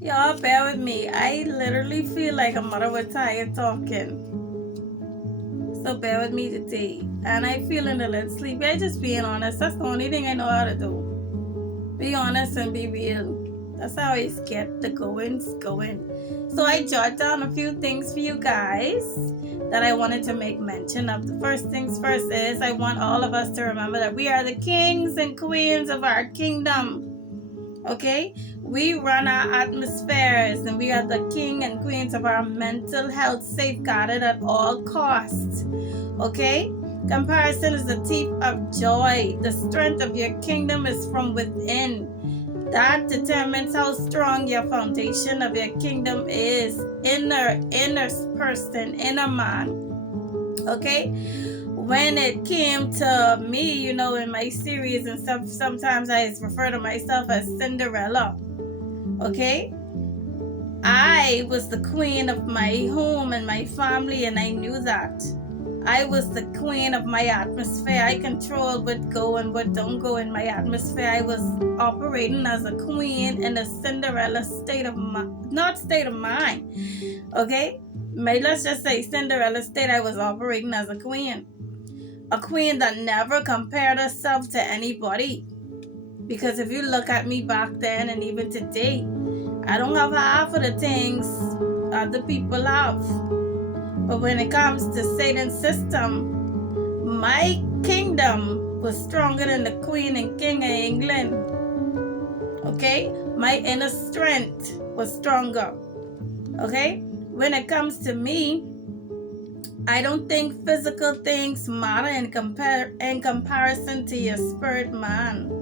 Y'all bear with me. I literally feel like a mother with tired talking. So bear with me today. And I feeling a little sleepy. I just being honest. That's the only thing I know how to do. Be honest and be real. That's how I get the goings going. So I jot down a few things for you guys that I wanted to make mention of. The first things first is I want all of us to remember that we are the kings and queens of our kingdom. Okay, we run our atmospheres and we are the king and queens of our mental health, safeguarded at all costs. Okay, comparison is the thief of joy. The strength of your kingdom is from within. That determines how strong your foundation of your kingdom is. Inner person, inner man. Okay, when it came to me, in my series and stuff, sometimes I refer to myself as Cinderella. Okay, I was the queen of my home and my family, and I knew that. I was the queen of my atmosphere. I controlled what go and what don't go in my atmosphere. I was operating as a queen in a Cinderella state of mind, not state of mind. Okay, let's just say Cinderella state. I was operating as a queen that never compared herself to anybody. Because if you look at me back then and even today, I don't have half of the things other people have. But when it comes to Satan's system, my kingdom was stronger than the Queen and King of England. Okay? My inner strength was stronger. Okay? When it comes to me, I don't think physical things matter in comparison to your spirit man.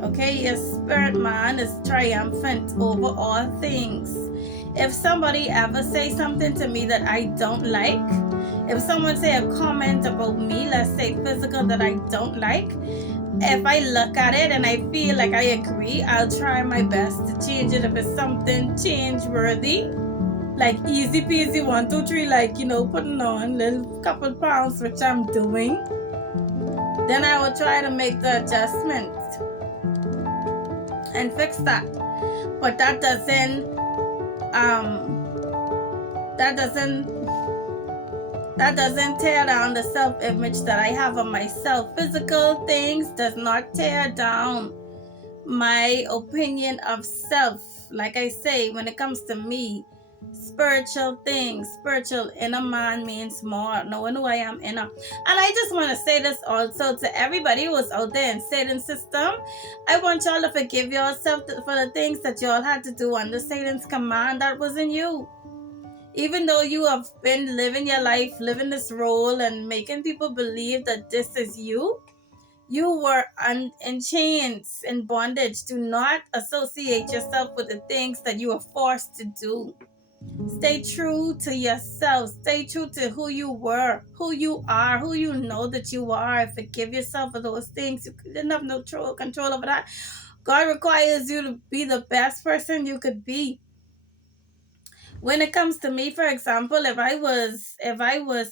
Okay, your spirit man is triumphant over all things. If somebody ever say something to me that I don't like, if someone say a comment about me, let's say physical, that I don't like, if I look at it and I feel like I agree, I'll try my best to change it. If it's something change worthy, like easy peasy 1 2 3, like putting on little couple pounds, which I'm doing, then I will try to make the adjustment and fix that. But that doesn't tear down the self-image that I have of myself. Physical things does not tear down my opinion of self. Like I say, when it comes to me, spiritual things, spiritual inner man means more, knowing who I am inner. And I just want to say this also to everybody who was out there in Satan's system. I want y'all to forgive yourself for the things that y'all had to do under Satan's command that wasn't you. Even though you have been living your life, living this role and making people believe that this is you, you were in chains, in bondage. Do not associate yourself with the things that you were forced to do. Stay true to yourself. Stay true to who you were, who you are, who you know that you are. Forgive yourself for those things. You didn't have no control over that. God requires you to be the best person you could be. When it comes to me, for example, if I was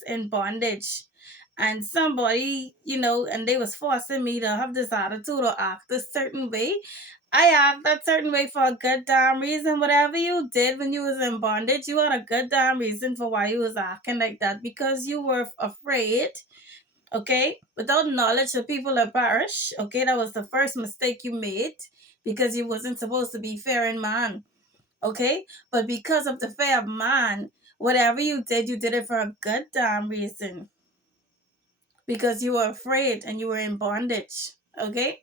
in bondage and somebody, and they was forcing me to have this attitude or act a certain way, I act that certain way for a good damn reason. Whatever you did when you was in bondage, you had a good damn reason for why you was acting like that, because you were afraid. Okay, without knowledge, the people will perish. Okay, that was the first mistake you made, because you wasn't supposed to be fair in man. Okay, but because of the fear of man, whatever you did it for a good damn reason, because you were afraid and you were in bondage. Okay,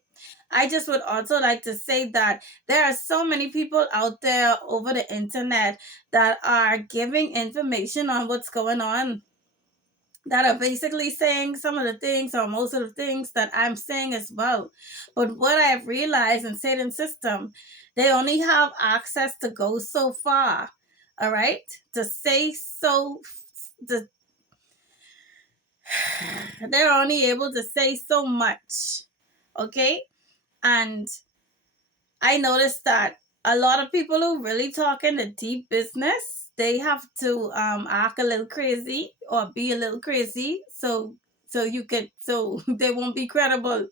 I just would also like to say that there are so many people out there over the internet that are giving information on what's going on, that are basically saying some of the things or most of the things that I'm saying as well. But what I've realized in Satan's system, they only have access to go so far. All right? To say so, the, they're only able to say so much. Okay? And I noticed that a lot of people who really talk in the deep business, they have to act a little crazy or be a little crazy, so they won't be credible.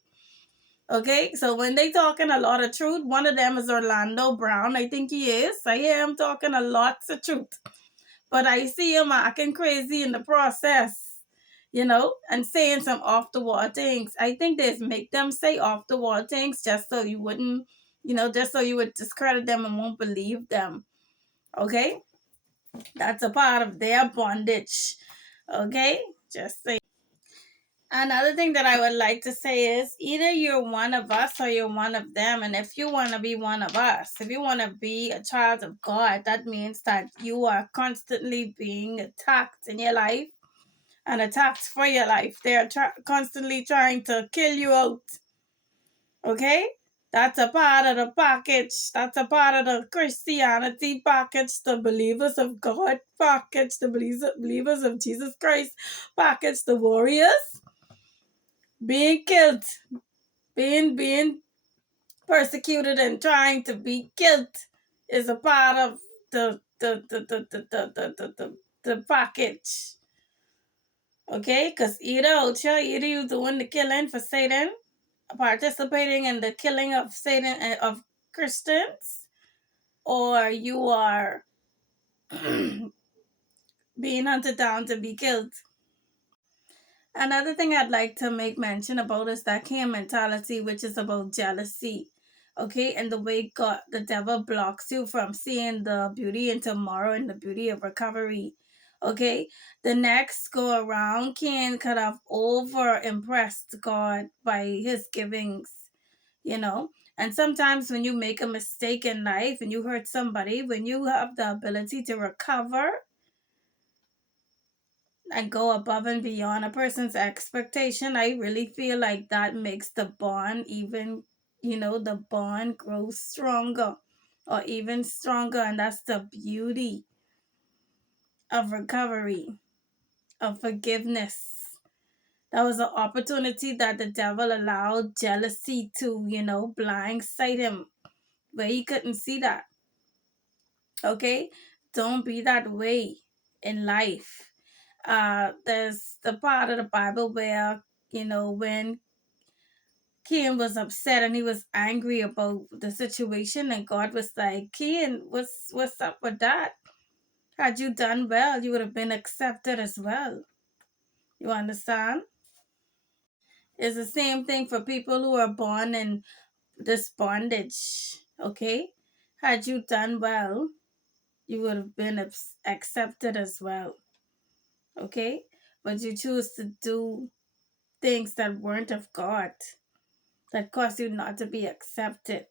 Okay, so when they talking a lot of truth, one of them is Orlando Brown. I think he is. I hear him talking a lot of truth, but I see him acting crazy in the process, and saying some off the wall things. I think they make them say off the wall things just so you wouldn't, just so you would discredit them and won't believe them. Okay, that's a part of their bondage. Okay, just say. Another thing that I would like to say is either you're one of us or you're one of them. And if you want to be one of us, if you want to be a child of God, that means that you are constantly being attacked in your life and attacked for your life. They are constantly trying to kill you out. Okay? That's a part of the package. That's a part of the Christianity package, the believers of God package, the believers of Jesus Christ package, the warriors being killed, being persecuted and trying to be killed is a part of the package. Okay, because either you doing the killing for Satan, participating in the killing of Satan and of Christians, or you are being hunted down to be killed. Another thing I'd like to make mention about is that Cain mentality, which is about jealousy. Okay, and the way the devil blocks you from seeing the beauty in tomorrow and the beauty of recovery. Okay, the next go around, Cain could have over impressed God by his givings. And sometimes when you make a mistake in life and you hurt somebody, when you have the ability to recover and go above and beyond a person's expectation, I really feel like that makes the bond even, the bond grows stronger or even stronger. And that's the beauty of recovery, of forgiveness. That was an opportunity that the devil allowed jealousy to, blindside him where he couldn't see that. Okay? Don't be that way in life. There's the part of the Bible where, when Cain was upset and he was angry about the situation, and God was like, Cain, what's up with that? Had you done well, you would have been accepted as well. You understand? It's the same thing for people who are born in this bondage. Okay? Had you done well, you would have been accepted as well. Okay? But you choose to do things that weren't of God, that caused you not to be accepted.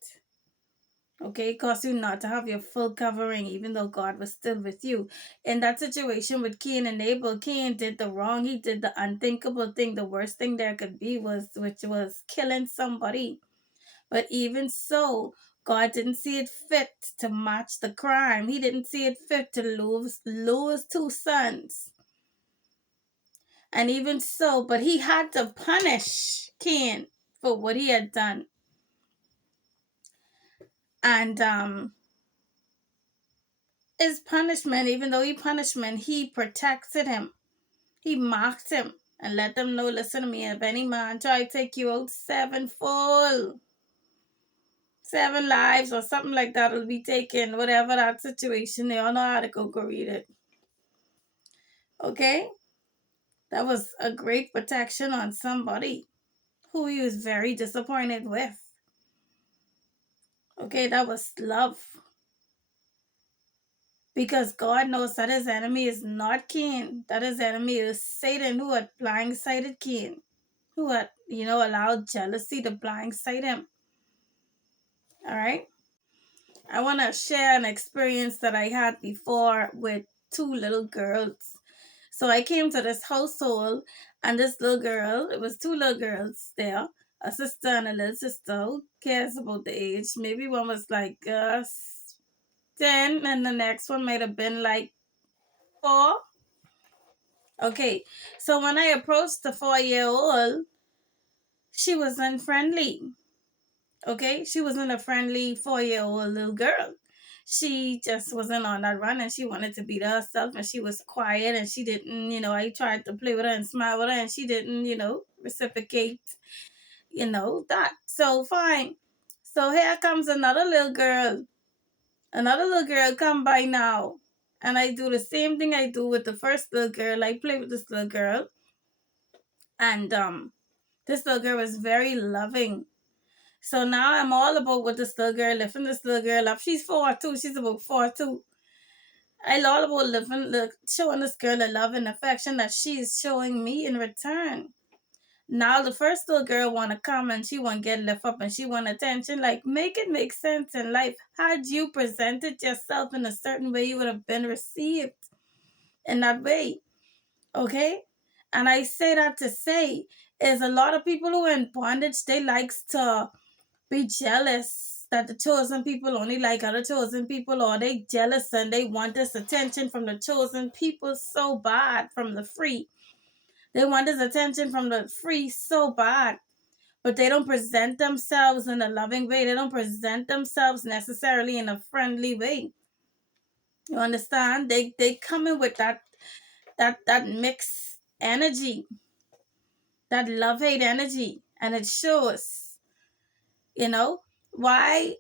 Okay? Caused you not to have your full covering, even though God was still with you. In that situation with Cain and Abel, Cain did the wrong. He did the unthinkable thing. The worst thing there could be which was killing somebody. But even so, God didn't see it fit to match the crime. He didn't see it fit to lose two sons. And even so, but he had to punish Cain for what he had done. And his punishment, even though he punishment, he protected him. He mocked him and let them know, listen to me, if any man try to take you out sevenfold, 7 lives or something like that will be taken, whatever that situation, they all know how to go read it. Okay? That was a great protection on somebody who he was very disappointed with. Okay, that was love. Because God knows that his enemy is not Cain, that his enemy is Satan, who had blindsided Cain, who had, allowed jealousy to blindside him. All right? I want to share an experience that I had before with 2 little girls. So I came to this household, and this little girl, it was 2 little girls there, a sister and a little sister. Who cares about the age? Maybe one was like 10, and the next one might have been like 4. Okay, so when I approached the 4-year-old, she was unfriendly. Okay, she wasn't a friendly 4-year-old little girl. She just wasn't on that run, and she wanted to be to herself, and she was quiet, and she didn't, I tried to play with her and smile with her, and she didn't, reciprocate. that. So fine. So here comes another little girl. Another little girl come by now. And I do the same thing I do with the first little girl. I play with this little girl. And this little girl was very loving. So now I'm all about with this little girl, lifting this little girl up. She's 4'2". She's about 4'2". I all about showing this girl the love and affection that she's showing me in return. Now the first little girl wanna come and she wanna get left up and she want attention. Like, make it make sense in life. Had you presented yourself in a certain way, you would have been received in that way. Okay? And I say that to say is a lot of people who are in bondage, they likes to be jealous that the chosen people only like other chosen people, or they jealous and they want this attention from the chosen people so bad from the free. They want this attention from the free so bad, but they don't present themselves in a loving way. They don't present themselves necessarily in a friendly way. You understand? They come in with that mixed energy, that love hate energy, and it shows. You know why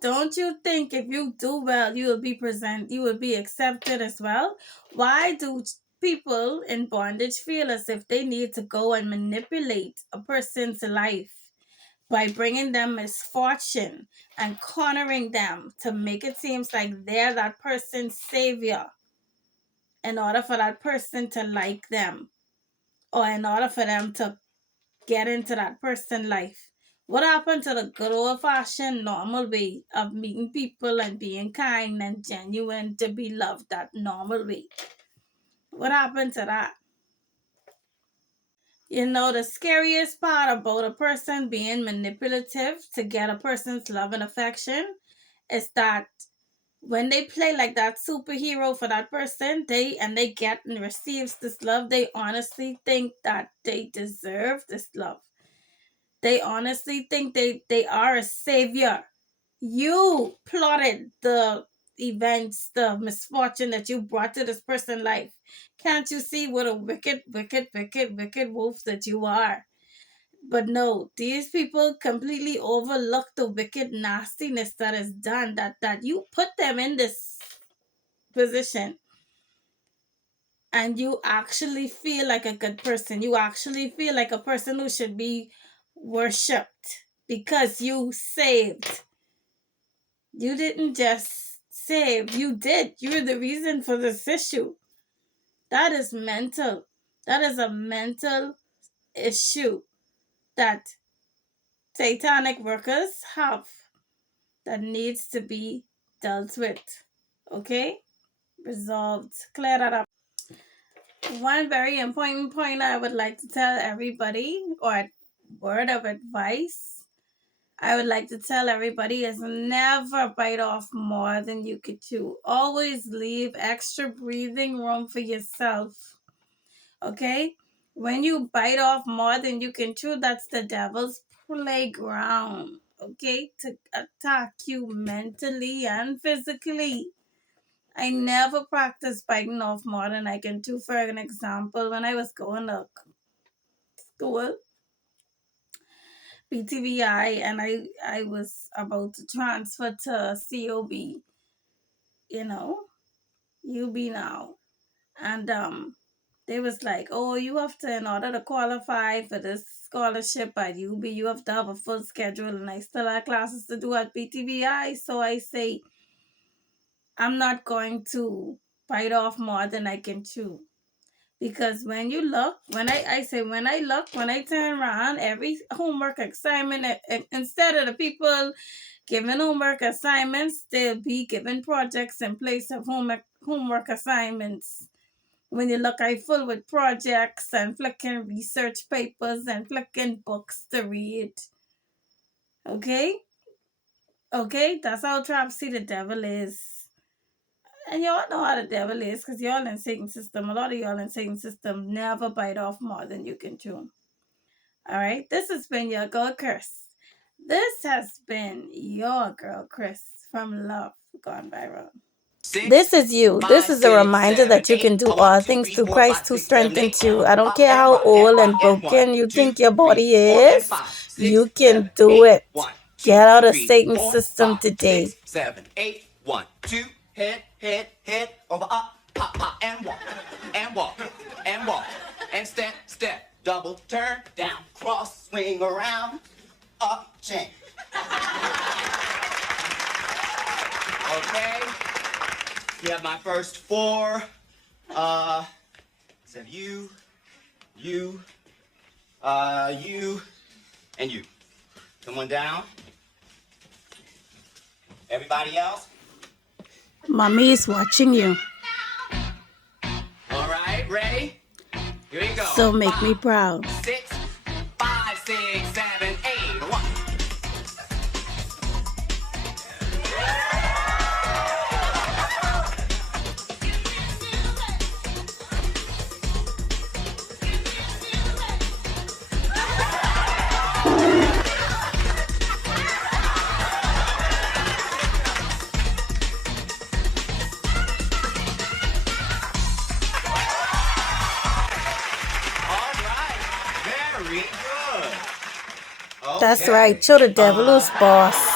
don't you think if you do well, you will be accepted as well? Why do people in bondage feel as if they need to go and manipulate a person's life by bringing them misfortune and cornering them to make it seem like they're that person's savior in order for that person to like them, or in order for them to get into that person's life? What happened to the good old fashioned normal way of meeting people and being kind and genuine to be loved, that normal way? What happened to that? The scariest part about a person being manipulative to get a person's love and affection is that when they play like that superhero for that person, they get and receives this love, they honestly think that they deserve this love. They honestly think they are a savior. You plotted the events, the misfortune that you brought to this person's life. Can't you see what a wicked, wicked, wicked, wicked wolf that you are? But no, these people completely overlook the wicked nastiness that is done, that you put them in this position, and you actually feel like a good person. You actually feel like a person who should be worshipped because you saved. You didn't just save, you did. You're the reason for this issue. That is mental. That is a mental issue that satanic workers have that needs to be dealt with. Okay? Resolved. Clear that up. One very important point I would like to tell everybody, or word of advice I would like to tell everybody, is never bite off more than you could chew. Always leave extra breathing room for yourself. Okay? When you bite off more than you can chew, that's the devil's playground. Okay? To attack you mentally and physically. I never practiced biting off more than I can chew. For an example, when I was going to school, BTVI, and I was about to transfer to COB, you know, UB now. And they was like, oh, you have to, in order to qualify for this scholarship at UB, you have to have a full schedule, and I still had classes to do at BTVI. So I say, I'm not going to bite off more than I can chew. Because when you look, when I turn around, every homework assignment, instead of the people giving homework assignments, they'll be given projects in place of homework assignments. When you look, I full with projects and flicking research papers and flicking books to read. Okay? Okay? That's how Trap-see the devil is. And y'all know how the devil is, because y'all in Satan's system. A lot of y'all in Satan's system never bite off more than you can chew. All right? This has been your girl, Chris. This has been your girl, Chris, from Love Gone Viral. This is you. This is a reminder that you can do all things through Christ who strengthens you. I don't care how old and broken you think your body is. You can do it. Get out of Satan's system today. 6, 7, 8, 1, 2, head, over, up, pop, pop, and walk, and step, double, turn, down, cross, swing around, up, chain. Okay, you have my first 4, so you, and you. Come on down. Everybody else? Mommy is watching you. All right, ready? Here you go. So make me proud. 6, 5, 6, 7, 8, 1. That's right. Show the devil who's boss.